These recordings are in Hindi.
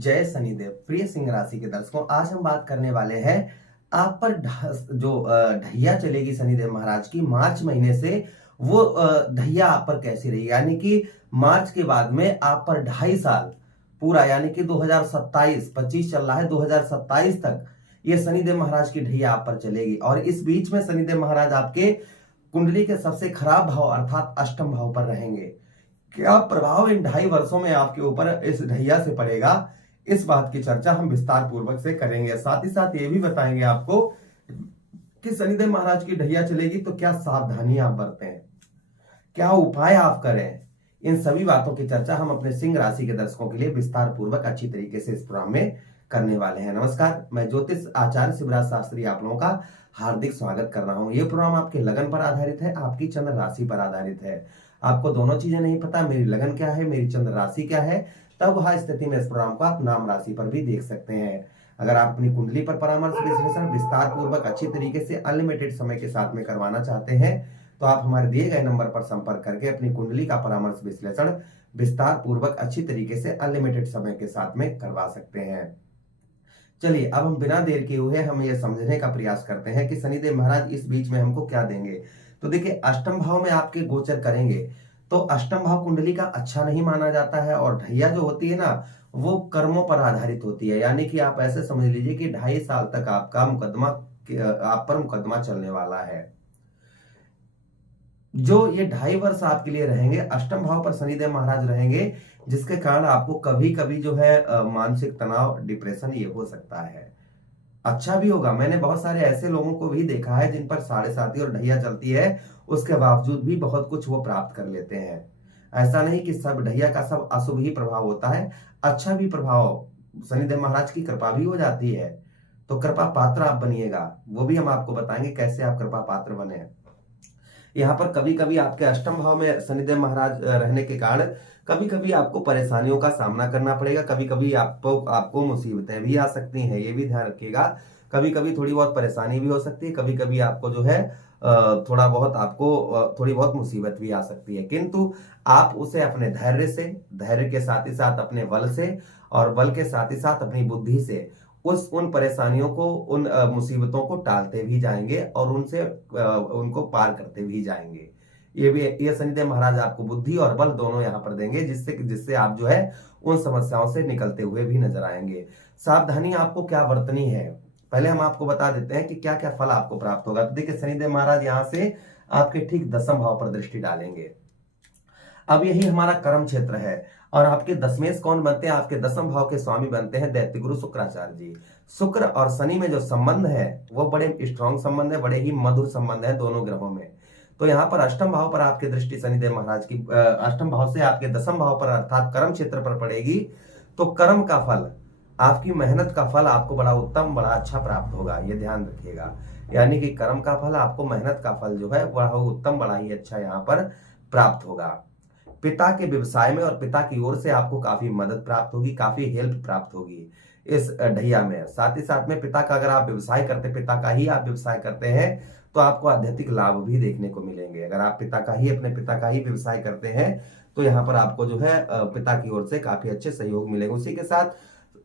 जय शनिदेव। प्रिय सिंह राशि के दर्शकों, आज हम बात करने वाले हैं आप पर ढैया चलेगी शनिदेव महाराज की मार्च महीने से। वो ढैया आप पर कैसी रही, यानी कि मार्च के बाद में आप पर 2.5 साल पूरा, यानी कि 2027 25 चल रहा है, 2027 तक ये शनिदेव महाराज की ढैया आप पर चलेगी। और इस बीच में शनिदेव महाराज आपके कुंडली के सबसे खराब भाव अर्थात अष्टम भाव पर रहेंगे। क्या प्रभाव इन 2.5 वर्षों में आपके ऊपर इस ढैया से पड़ेगा, इस बात की चर्चा हम विस्तार पूर्वक से करेंगे। साथ ही साथ ये भी बताएंगे आपको कि शनिदेव महाराज की ढैया चलेगी तो क्या सावधानी आप बरतें, क्या उपाय आप करें। इन सभी बातों की चर्चा हम अपने सिंह राशि के दर्शकों के लिए विस्तार पूर्वक अच्छी तरीके से इस प्रोग्राम में करने वाले हैं। नमस्कार, मैं ज्योतिष आचार्य शिवराज शास्त्री आप लोगों का हार्दिक स्वागत कर रहा हूं। ये प्रोग्राम आपके लगन पर आधारित है, आपकी चंद्र राशि पर आधारित है। आपको दोनों चीजें नहीं पता, मेरी लगन क्या है, मेरी चंद्र राशि क्या है, तब वह स्थिति में इस प्रोग्राम को आप नाम राशि पर भी देख सकते हैं। अगर आप अपनी कुंडली पर परामर्श विश्लेषण विस्तार पूर्वक अच्छी तरीके से अनलिमिटेड समय के साथ में करवाना चाहते हैं तो आप हमारे दिए गए नंबर पर संपर्क करके अपनी कुंडली का परामर्श विश्लेषण विस्तार पूर्वक अच्छी तरीके से अनलिमिटेड समय के साथ में करवा सकते हैं। चलिए, अब हम बिना देर किए हुए हम ये समझने का प्रयास करते हैं कि शनिदेव महाराज इस बीच में हमको क्या देंगे। तो देखिए, अष्टम भाव में आपके गोचर करेंगे तो अष्टम भाव कुंडली का अच्छा नहीं माना जाता है। और ढैया जो होती है ना, वो कर्मों पर आधारित होती है, यानी कि आप ऐसे समझ लीजिए कि 2.5 साल तक आपका मुकदमा आप पर मुकदमा चलने वाला है। जो ये 2.5 वर्ष आपके लिए रहेंगे, अष्टम भाव पर शनिदेव महाराज रहेंगे, जिसके कारण आपको कभी कभी जो है मानसिक तनाव, डिप्रेशन ये हो सकता है। अच्छा भी होगा, मैंने बहुत सारे ऐसे लोगों को भी देखा है जिन पर 7.5 और ढैया चलती है, उसके बावजूद भी बहुत कुछ वो प्राप्त कर लेते हैं। ऐसा नहीं कि सब ढैया का सब अशुभ ही प्रभाव होता है, अच्छा भी प्रभाव, शनिदेव महाराज की कृपा भी हो जाती है। तो कृपा पात्र आप बनिएगा, वो भी हम आपको बताएंगे कैसे आप कृपा पात्र बने। यहाँ पर कभी कभी आपके अष्टम भाव में शनिदेव महाराज रहने के कारण कभी कभी आपको परेशानियों का सामना करना पड़ेगा, कभी कभी आपको मुसीबतें भी आ सकती हैं, ये भी ध्यान रखिएगा। कभी कभी थोड़ी बहुत परेशानी भी हो सकती है, कभी कभी आपको जो है थोड़ा बहुत आपको थोड़ी बहुत मुसीबत भी आ सकती है, किंतु आप उसे अपने धैर्य से, धैर्य के साथ ही साथ अपने बल से, और बल के साथ ही साथ अपनी बुद्धि से उन परेशानियों को, उन मुसीबतों को टालते भी जाएंगे और उनको पार करते भी जाएंगे। ये शनिदेव महाराज आपको बुद्धि और बल दोनों यहाँ पर देंगे, जिससे आप जो है उन समस्याओं से निकलते हुए भी नजर आएंगे। सावधानी आपको क्या बरतनी है, पहले हम आपको बता देते हैं कि क्या क्या फल आपको प्राप्त होगा। तो देखिए, शनिदेव महाराज यहाँ से आपके ठीक 10वें भाव पर दृष्टि डालेंगे। अब यही हमारा कर्म क्षेत्र है और आपके दशमेश कौन बनते हैं, आपके 10वें भाव के स्वामी बनते हैं दैत्य गुरु शुक्राचार्य जी। शुक्र और शनि में जो संबंध है वो बड़े स्ट्रॉन्ग संबंध है, बड़े ही मधुर संबंध है दोनों ग्रहों में। तो यहाँ पर अष्टम भाव पर आपकी दृष्टि शनिदेव महाराज की अष्टम भाव से आपके 10वें भाव पर अर्थात कर्म क्षेत्र पर पड़ेगी। तो कर्म का फल, आपकी मेहनत का फल आपको बड़ा उत्तम, बड़ा अच्छा प्राप्त होगा, ये ध्यान रखिएगा। यानी कि कर्म का फल आपको, मेहनत का फल जो है बड़ा उत्तम, बड़ा ही अच्छा यहाँ पर प्राप्त होगा। पिता के व्यवसाय में और पिता की ओर से आपको काफी मदद प्राप्त होगी, काफी हेल्प प्राप्त होगी इस ढैया में। साथ ही साथ में पिता का, अगर आप व्यवसाय करते, पिता का ही आप व्यवसाय करते हैं तो आपको आध्यात्मिक लाभ भी देखने को मिलेंगे। अगर आप अपने पिता का ही व्यवसाय करते हैं तो यहाँ पर आपको जो है पिता की ओर से काफी अच्छे सहयोग मिलेंगे। उसी के साथ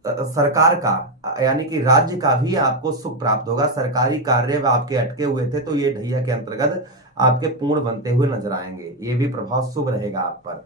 सरकार का, यानी कि राज्य का भी आपको सुख प्राप्त होगा। सरकारी कार्य आपके अटके हुए थे तो ये ढैया के अंतर्गत आपके पूर्ण बनते हुए नजर आएंगे, ये भी प्रभाव शुभ रहेगा आप पर।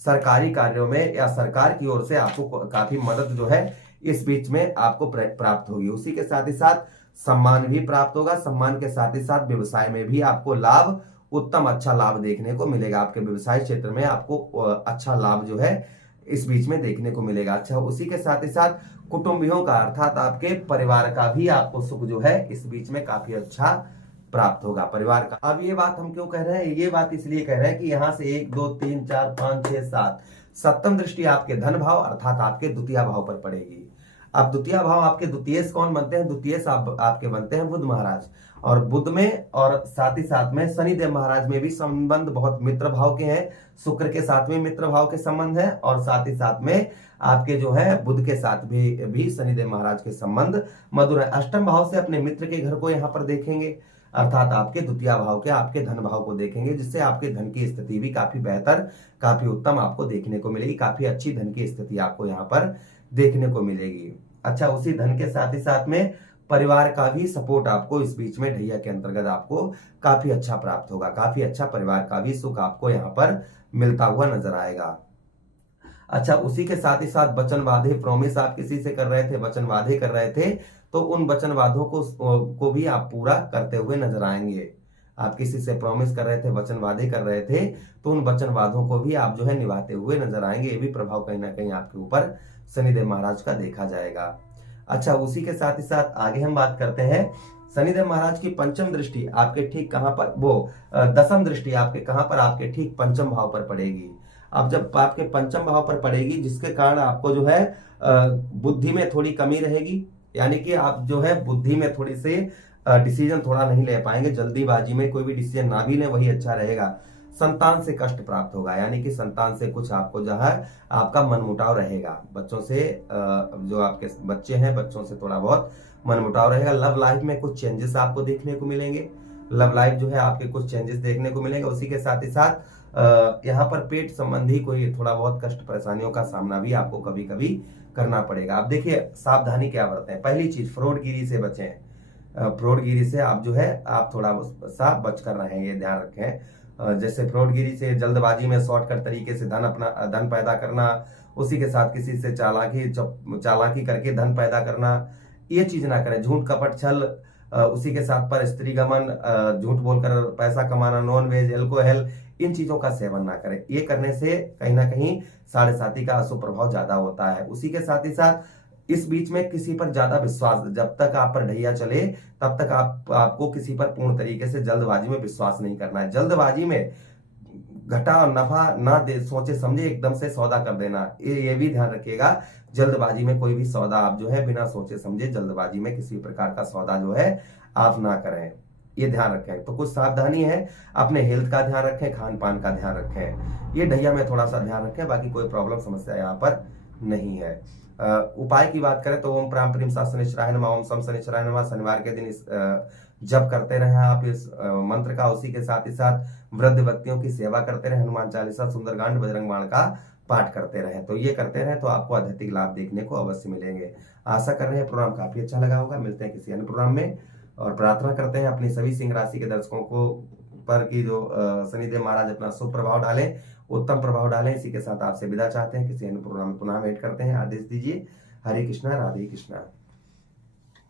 सरकारी कार्यों में या सरकार की ओर से आपको काफी मदद जो है इस बीच में आपको प्राप्त होगी। उसी के साथ ही साथ सम्मान भी प्राप्त होगा। सम्मान के साथ ही साथ व्यवसाय में भी आपको लाभ, उत्तम अच्छा लाभ देखने को मिलेगा। आपके व्यवसाय क्षेत्र में आपको अच्छा लाभ जो है इस बीच में देखने को मिलेगा। अच्छा, उसी के साथ ही साथ कुटुंबियों का अर्थात आपके परिवार का भी आपको सुख जो है इस बीच में काफी अच्छा प्राप्त होगा, परिवार का। अब ये बात हम क्यों कह रहे हैं, ये बात इसलिए कह रहे हैं कि यहाँ से 1 2 3 4 5 6 7 7वीं दृष्टि आपके धन भाव अर्थात आपके द्वितीय भाव पर पड़ेगी। अब द्वितीय भाव आपके द्वितीय कौन बनते हैं, द्वितीय आपके बनते हैं बुध महाराज। और बुध में और साथ ही साथ में शनिदेव महाराज में भी संबंध बहुत मित्र भाव के हैं। शुक्र के साथ में मित्र भाव के संबंध है और साथ ही साथ में आपके जो है बुध के साथ भी शनिदेव महाराज के संबंध मधुर है। अष्टम भाव से अपने मित्र के घर को यहाँ पर देखेंगे, अर्थात आपके द्वितीय भाव के, आपके धन भाव को देखेंगे, जिससे आपके धन की स्थिति भी काफी बेहतर, काफी उत्तम आपको देखने को मिलेगी। काफी अच्छी धन की स्थिति आपको यहाँ पर देखने को मिलेगी। अच्छा, उसी धन के साथ ही साथ में परिवार का भी सपोर्ट आपको इस बीच में ढैया के अंतर्गत आपको काफी अच्छा प्राप्त होगा। काफी अच्छा परिवार का भी सुख आपको यहाँ पर मिलता हुआ नजर आएगा। अच्छा, उसी के साथ ही साथ वचन वादे, प्रॉमिस आप किसी से कर रहे थे, वचन वादे कर रहे थे, तो उन वचन वादों को भी आप पूरा करते हुए नजर आएंगे। आप किसी से प्रॉमिस कर रहे थे, वचन वादे कर रहे थे, तो उन वचन वादों को भी आप जो है निभाते हुए नजर आएंगे। ये भी प्रभाव कहीं ना कहीं आपके ऊपर शनिदेव महाराज का देखा जाएगा। अच्छा, उसी के साथ ही साथ आगे हम बात करते हैं, शनिदेव महाराज की पंचम दृष्टि आपके ठीक कहां पर, दसम दृष्टि आपके कहां पर, आपके ठीक पंचम भाव पर पड़ेगी। अब जब आपके पंचम भाव पर पड़ेगी, जिसके कारण आपको जो है बुद्धि में थोड़ी कमी रहेगी, यानी कि आप जो है बुद्धि में थोड़ी सी डिसीजन थोड़ा नहीं ले पाएंगे, जल्दीबाजी में कोई भी डिसीजन ना भी लें वही अच्छा रहेगा। संतान से कष्ट प्राप्त होगा, यानी कि संतान से कुछ आपको जो है आपका मनमुटाव रहेगा। बच्चों से जो आपके बच्चे हैं, बच्चों से थोड़ा बहुत मनमुटाव रहेगा। लव लाइफ में कुछ चेंजेस आपको देखने को मिलेंगे। लव लाइफ जो है आपके कुछ चेंजेस देखने को मिलेंगे। उसी के साथ ही साथ यहाँ पर पेट संबंधी कोई थोड़ा बहुत कष्ट परेशानियों का सामना भी आपको कभी कभी करना पड़ेगा। आप देखिए, सावधानी क्या बरतें। पहली चीज, फ्रॉडगिरी से बचें। फ्रॉडगिरी से आप जो है आप थोड़ा सा बच कर रहें, ये ध्यान रखें। जैसे फ्रॉडगिरी से जल्दबाजी में शॉर्टकट तरीके से धन पैदा करना, उसी के साथ किसी से चालाकी करके धन पैदा करना, ये चीज ना करें। झूठ कपट छल, उसी के साथ पर स्त्री गमन, झूठ बोलकर पैसा कमाना, नॉन वेज, एल्कोहल, इन चीजों का सेवन ना करें। ये करने से कहीं ना कहीं साढ़े साथी का अशुभ प्रभाव ज्यादा होता है। उसी के साथ ही साथ इस बीच में किसी पर ज्यादा विश्वास, जब तक आप पर ढैया चले तब तक आपको किसी पर पूर्ण तरीके से जल्दबाजी में विश्वास नहीं करना है। जल्दबाजी में घटा और नफा ना दे सोचे समझे एकदम से सौदा कर देना, ये भी ध्यान रखिएगा। जल्दबाजी में कोई भी सौदा आप जो है बिना सोचे समझे जल्दबाजी में किसी प्रकार का सौदा जो है आप ना करें, ये ध्यान रखें। तो कुछ सावधानी है, अपने हेल्थ का ध्यान रखें, खान पान का ध्यान रखें, ये ढैया में थोड़ा सा ध्यान रखें। बाकी कोई प्रॉब्लम समस्या यहाँ पर नहीं है। उपाय की बात करें तो ओम प्राम प्रीम सा शनिश्चराय नमः, ओम सम शनिश्चराय नमः, शनिवार के दिन इस जप करते रहे आप इस मंत्र का। उसी के साथ ही साथ वृद्ध व्यक्तियों की सेवा करते रहे, हनुमान चालीसा, सुंदरकांड, बजरंग बाण का पाठ करते रहे। तो ये करते रहे तो आपको आध्यात्मिक लाभ देखने को अवश्य मिलेंगे। आशा कर रहे हैं प्रोग्राम काफी अच्छा लगा होगा। मिलते हैं किसी अन्य प्रोग्राम में, और प्रार्थना करते हैं अपनी सभी सिंह राशि के दर्शकों को पर की जो शनिदेव महाराज अपना शुभ प्रभाव डालें, उत्तम प्रभाव डालें। इसी के साथ आपसे विदा चाहते हैं, किसी अन्य प्रोग्राम में पुनः भेंट करते हैं। आदेश दीजिए। हरे कृष्णा, राधे कृष्णा।